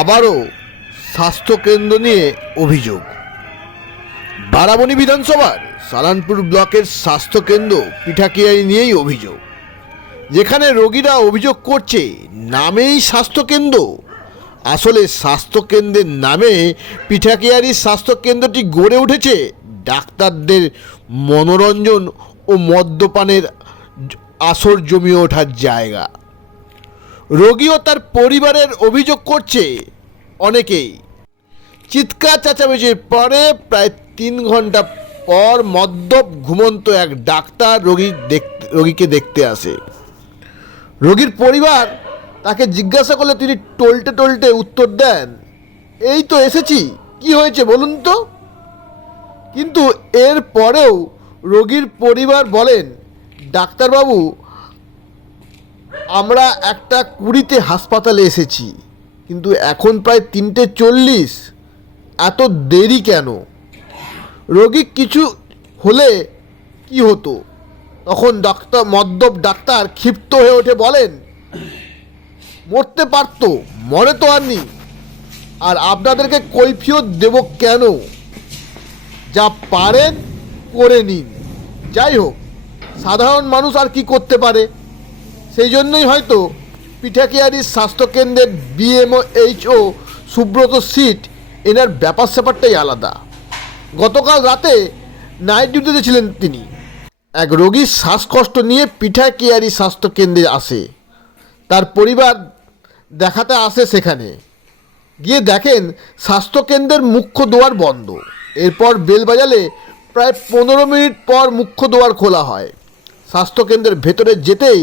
আবারও স্বাস্থ্যকেন্দ্র নিয়ে অভিযোগ। বারাবণী বিধানসভার সালানপুর ব্লকের স্বাস্থ্যকেন্দ্র পিঠাকিয়ারি নিয়েই অভিযোগ। যেখানে রোগীরা অভিযোগ করছে, নামেই স্বাস্থ্যকেন্দ্র। আসলে স্বাস্থ্যকেন্দ্রের নামে পিঠাকিয়ারির স্বাস্থ্যকেন্দ্রটি গড়ে উঠেছে ডাক্তারদের মনোরঞ্জন ও মদ্যপানের আসর জমিয়ে ওঠার জায়গা। রোগী ও তার পরিবারের অভিযোগ করছে অনেকেই। চিৎকার চেঁচামেচির পরে প্রায় তিন ঘণ্টা পর মদ্যপ ঘুমন্ত এক ডাক্তার রোগী দেখতে, রোগীকে দেখতে আসে। রোগীর পরিবার তাকে জিজ্ঞাসা করলে তিনি টলটে টলটে উত্তর দেন, এই তো এসেছি, কি হয়েছে বলুন তো? কিন্তু এর পরেও রোগীর পরিবার বলেন, ডাক্তারবাবু আমরা একটা কুড়িতে হাসপাতালে এসেছি, কিন্তু এখন প্রায় তিনটে চল্লিশ। এত দেরি কেন? রোগী কিছু হলে কি হতো? তখন ডাক্তার, মদ্যপ ডাক্তার ক্ষিপ্ত হয়ে ওঠে বলেন, মরতে পারতো, মরে তো আর নি আর আপনাদেরকে কৈফিয়ত দেব কেন? যা পারেন, করে নিন। যাই হোক, সাধারণ মানুষ আর কি করতে পারে? সেই জন্যই হয়তো পিঠাকিয়ারির স্বাস্থ্যকেন্দ্রের বিএমও এইচও সুব্রত সিট এনার ব্যাপার স্যাপারটাই আলাদা। গতকাল রাতে নাইট ডিউটিতে ছিলেন তিনি। এক রোগীর শ্বাসকষ্ট নিয়ে পিঠাকিয়ারি স্বাস্থ্যকেন্দ্রে আসে। তার পরিবার দেখাতে আসে সেখানে। গিয়ে দেখেন স্বাস্থ্যকেন্দ্রের মুখ্য দুয়ার বন্ধ। এরপর বেল বাজালে প্রায় পনেরো মিনিট পর মুখ্য দুয়ার খোলা হয়। স্বাস্থ্যকেন্দ্রের ভেতরে যেতেই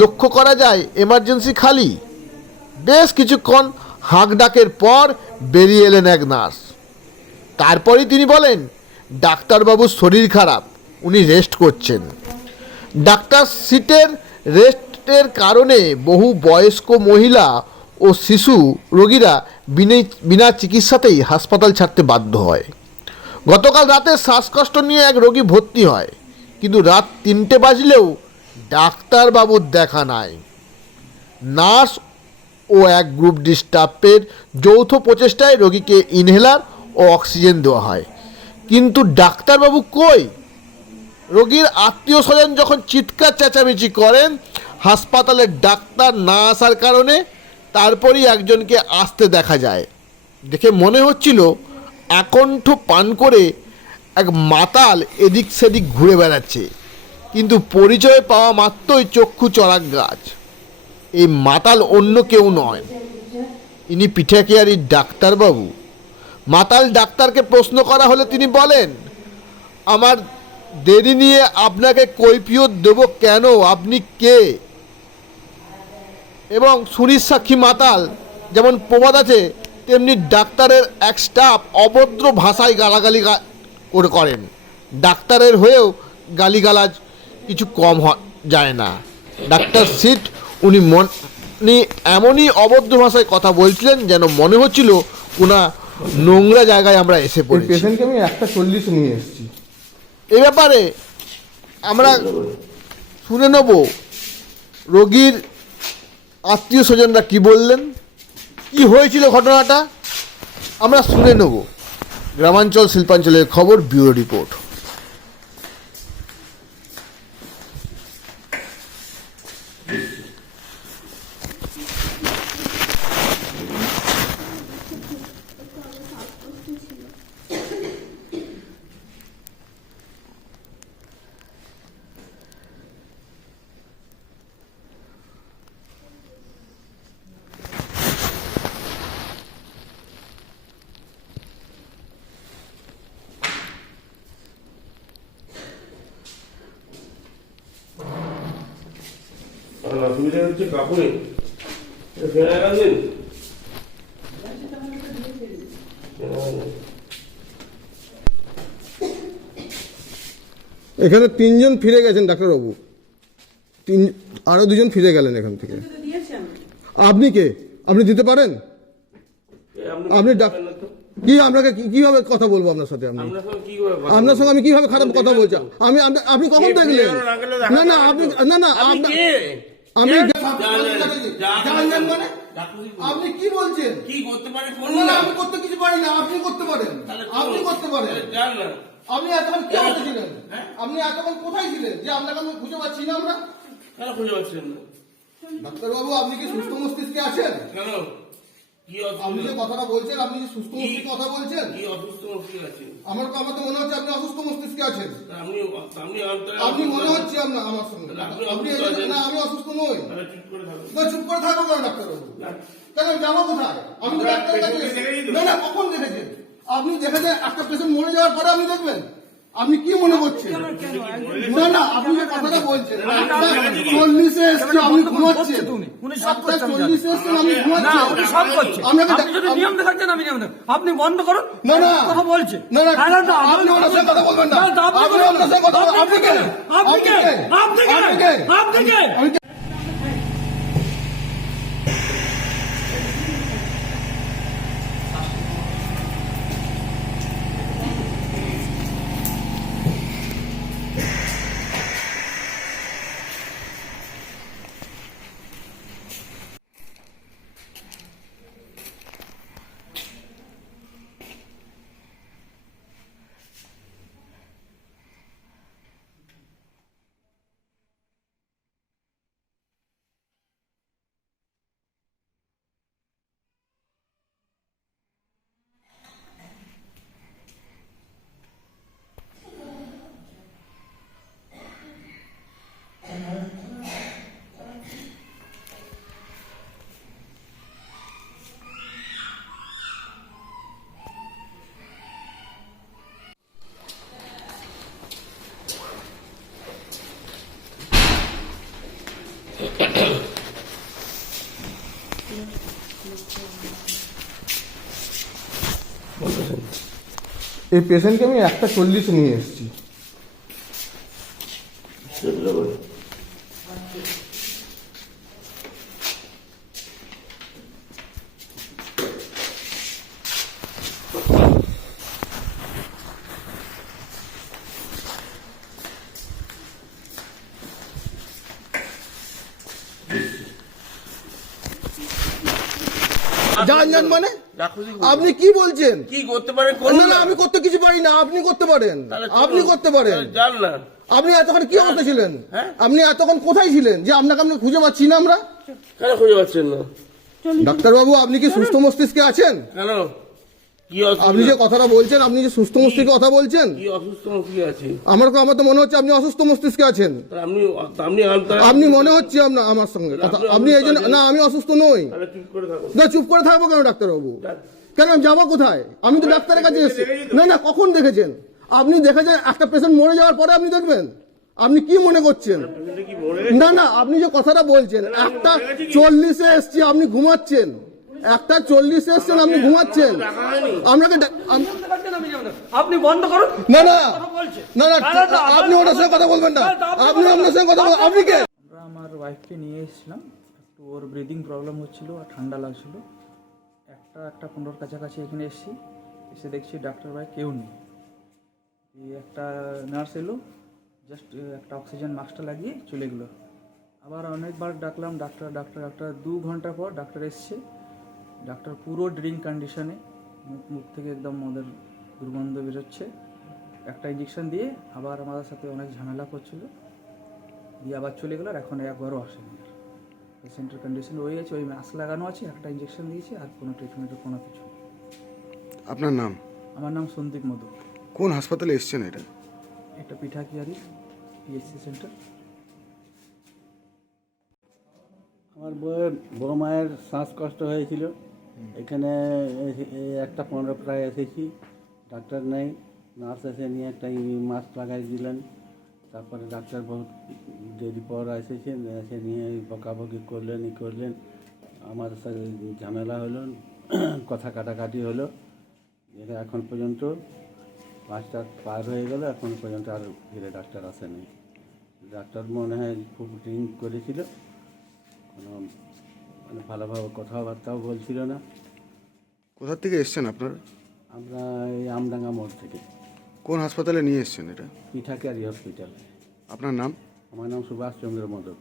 লক্ষ্য করা যায় এমার্জেন্সি খালি। বেশ কিছুক্ষণ হাঁক ডাকের পর বেরিয়ে এলেন এক নার্স। তারপরেই তিনি বলেন ডাক্তারবাবুর শরীর খারাপ, উনি রেস্ট করছেন। ডাক্তার সিটের রেস্টের কারণে বহু বয়স্ক মহিলা ও শিশু রোগীরা বিনে বিনা চিকিৎসাতেই হাসপাতাল ছাড়তে বাধ্য হয়। গতকাল রাতে শ্বাসকষ্ট নিয়ে এক রোগী ভর্তি হয়। কিন্তু রাত তিনটে বাজলেও ডাক্তারবাবুর দেখা নাই। নার্স ও এক গ্রুপ ডি স্টাফের যৌথ প্রচেষ্টায় রোগীকে ইনহেলার ও অক্সিজেন দেওয়া হয়। কিন্তু ডাক্তারবাবু কই? রোগীর আত্মীয় স্বজন যখন চিৎকার চেঁচামেচি করেন, হাসপাতালের ডাক্তার না আসার কারণে তারপরই একজনকে আসতে দেখা যায়। দেখে মনে হচ্ছিল একণ্ঠ পান করে এক মাতাল এদিক সেদিক ঘুরে বেড়াচ্ছে। কিন্তু পরিচয় পাওয়া মাত্রই চক্ষু চড়াক গাছ। এই মাতাল অন্য কেউ নয়। ইনি পিঠাকিয়ারির ডাক্তারবাবু। মাতাল ডাক্তারকে প্রশ্ন করা হলে তিনি বলেন, আমার দেরি নিয়ে আপনাকে কৈফিয়ত দেব কেন? আপনি কে? এবং সুনীর সাক্ষী মাতাল যেমন প্রবাদ আছে, তেমনি ডাক্তারের এক স্টাফ অভদ্র ভাষায় গালাগালি করে করেন। ডাক্তারের হয়েও গালিগালাজ কিছু কম যায় না। ডাক্তার সিট উনি মন উনি এমনই অভদ্র ভাষায় কথা বলছিলেন যেন মনে হচ্ছিল ওনা নোংরা জায়গায় আমরা এসে পড়েছি। পেশেন্টকে আমি একটা চল্লিশ নিয়ে এসেছি। এ ব্যাপারে আমরা শুনে নেব রোগীর আত্মীয় স্বজনরা কি বললেন কি হয়েছিল ঘটনাটা আমরা শুনে নেব। গ্রামাঞ্চল শিল্পাঞ্চলের খবর ব্যুরো রিপোর্ট। অসুবিধা হচ্ছে কাকুরে ফেরা গেলেন এখানে তিনজন ফিরে গেছেন ডাক্তারবাবু তিন আরও দুজন ফিরে গেলেন এখান থেকে। আপনি কে? আপনি দিতে পারেন? আপনি কি আপনাকে কি- কীভাবে কথা বলব আপনার সাথে আমি? আপনার সঙ্গে কি করে কথা আপনার সঙ্গে আমি কীভাবে খারাপ কথা বলছি? আমি আপনি- কখন দেখলেন? না না আপনি না না আপনি আপনা- কে? আমি জানলেন। ডাক্তার আপনি কি বলছেন? কি করতে পারে না, করুন না, না। আমি করতে কিছু পারি না আপনি করতে পারেন। আপনি করতে পারেন। আপনি এতক্ষণ কে ছিলেন হ্যাঁ? আপনি এতক্ষণ কোথায় ছিলেন? যে আপনাকে আমি খুঁজে পাচ্ছি না আমরা? কেন খুঁজে পাচ্ছি না? ডাক্তারবাবু আপনি কি সুস্থ মস্তিষ্কে আছেন? কেন? আপনি যে কথাটা বলছেন আপনি যে সুস্থ মস্তিষ্কে কথা বলছেন? কি অসুস্থ মস্তিষ্ক আছে? আমার তো আমার তো মনে হচ্ছে আপনি অসুস্থ মস্তিষ্কে আছেন। আপনি আপনি আপনি মনে হচ্ছে আপনার আমার সঙ্গে আপনি। না আমি অসুস্থ নই। চুপ করে থাকুন। না চুপ করে থাকব কেন ডাক্তারবাবু? কেন যাব কোথায়? আমি তো ডাক্তারের কাছে। না না কখন দেখেছেন? আপনি দেখেছেন একটা পেশেন্ট মরে যাওয়ার পরে আপনি দেখবেন? আপনি কি মনে করছি না না আপনি যে কথাটা বলছেন চল্লিশে এসছে আপনি ঘুমাচ্ছেন আমি। চল্লিশে এসছেন আপনি ঘুমাচ্ছেন আপনি আমি নিয়ম আপনি বন্ধ করুন না, না। কথা বলছে না, না, আরে না, আপনি ওনার কথা বলবেন না। আপনি আপনি ওনার কথা আপনি কে? আপনি কে? আপনি কে? আপনি কে? এই পেশেন্টকে আমি একটা চল্লিশে নিয়ে এসেছি। যান যান মানে? ডাক্তার আপনি কি বলছেন? কি করতে পারেন না না আমি করতে কিছু পারি না আপনি করতে পারেন। আপনি করতে পারেন। না। আপনি এতক্ষণ কি অবস্থা ছিলেন? হ্যাঁ? আপনি এতক্ষণ কোথায় ছিলেন? যে আপনাকে আমরা খুঁজে পাচ্ছি না আমরা? কেন খুঁজে পাচ্ছেন না? ডাক্তারবাবু আপনি কি সুস্থ মস্তিষ্কে আছেন? কেন? আপনি যে কথাটা বলছেন আপনি যে সুস্থ মস্তিষ্কে কথা বলছেন? কি অসুস্থ মস্তিষ্ক আছে? আমার তো আমার তো মনে হচ্ছে আপনি অসুস্থ মস্তিষ্কে আছেন। আপনি আপনি আপনি মনে হচ্ছে আপনার আমার সঙ্গে কথা আপনি এই জন্য না আমি অসুস্থ নই। তাহলে চুপ করে না চুপ করে থাকব কেন ডাক্তারবাবু? কেন আমি যাব কোথায়? আমি তো ডাক্তারের কাছে এসেছি। না না কখন দেখেছেন? আপনি দেখেছেন একটা পেশেন্ট মরে যাওয়ার পরে আপনি দেখবেন। আপনি কি মনে করছেন? না না আপনি যে কথাটা বলছেন একটা চল্লিশে এসছি আপনি ঘুমাচ্ছেন। একটা চল্লিশে এসছেন আপনি ঘুমাচ্ছেন। আপনাকে। আপনি বন্ধ করুন। না না। না না আপনি ওনার সঙ্গে কথা বলবেন না। আপনি আপনার সঙ্গে কথা বলবেন। আপনি কে? আমরা আমার ওয়াইফকে নিয়ে এসেছিলাম। একটু ওর ব্রিদিং প্রবলেম হচ্ছিল আর ঠান্ডা লাগছিল। একটা একটা পনেরোর কাছাকাছি এখানে এসেছি। এসে দেখছি ডাক্তার ভাই কেউ নেই। একটা নার্স এলো জাস্ট একটা অক্সিজেন মাস্কটা লাগিয়ে চলে গেলো। আবার অনেকবার ডাকলাম ডাক্তার ডাক্তার ডাক্তার দু ঘণ্টা পর ডাক্তার এসছে। ডাক্তার পুরো ড্রিঙ্ক কন্ডিশনে মুখ মুখ থেকে একদম মদের দুর্গন্ধ বেরোচ্ছে। একটা ইঞ্জেকশন দিয়ে আবার আমাদের সাথে অনেক ঝামেলা করছিল। দিয়ে আবার চলে গেল আর এখন একবারও আসেনি আর। পেশেন্টের কন্ডিশন ওই আছে ওই মাস্ক লাগানো আছে একটা ইঞ্জেকশন দিয়েছে আর কোনো ট্রিটমেন্টের কোনো কিছু আপনার নাম? আমার নাম সন্দীপ মধু কোন হাসপাতালে এসছেন এটা? এটা পিঠাকিয়ারি পিএসসি সেন্টার আমার বউয়ের বড় মায়ের শ্বাসকষ্ট হয়েছিল। এখানে একটা পনেরো প্রায় এসেছি। ডাক্তার নেই, নার্স এসে নিয়ে একটা মাস্ক লাগাই দিলেন। তারপরে ডাক্তার বহুত দেরি পর এসেছেন এসে নিয়ে বকাবকি করলেন, ই করলেন। আমার সাথে ঝামেলা হলো, কথা কাটাকাটি হলো। এটা এখন পর্যন্ত পাঁচটা পার হয়ে গেল, এখন পর্যন্ত আর ফিরে ডাক্তার আসেনি। ডাক্তার মনে হয় খুব ড্রিঙ্ক করেছিল, কোনো মানে ভালোভাবে কথাবার্তাও বলছিল না। কোথা থেকে এসছেন আপনার? আমরা এই আমডাঙ্গা মোড় থেকে। কোন হাসপাতালে নিয়ে এসছেন এটা? পিঠাকারি হসপিটাল। আপনার নাম? আমার নাম সুভাষ চন্দ্র মোদক।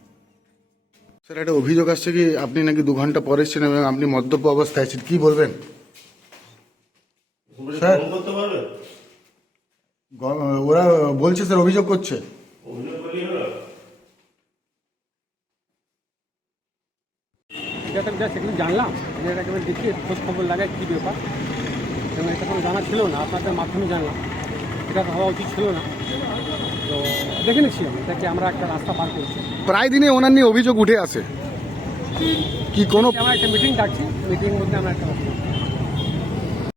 স্যার একটা অভিযোগ আসছে কি আপনি নাকি দু ঘণ্টা পরে এসেছেন এবং আপনি মদ্যপ অবস্থায় আছেন কি বলবেন? স্যার? ওরা বলছে স্যার অভিযোগ করছে অভিযোগ করলেই হলো এটা যা সেখানে জানলাম যে এটা একেবারে দেখি খোঁজ খবর লাগায় কী ব্যাপার। এবং এটা কোনো জানা ছিল না আপনাদের মাধ্যমে জানলাম। এটা হওয়া উচিত ছিল না। তো দেখে নিচ্ছি আমি এটাকে আমরা একটা রাস্তা পার করছি। প্রায় দিনে ওনার নিয়ে অভিযোগ উঠে আসে। কি কোনো আমরা একটা মিটিং ডাকছি মিটিংয়ের মধ্যে আমরা একটা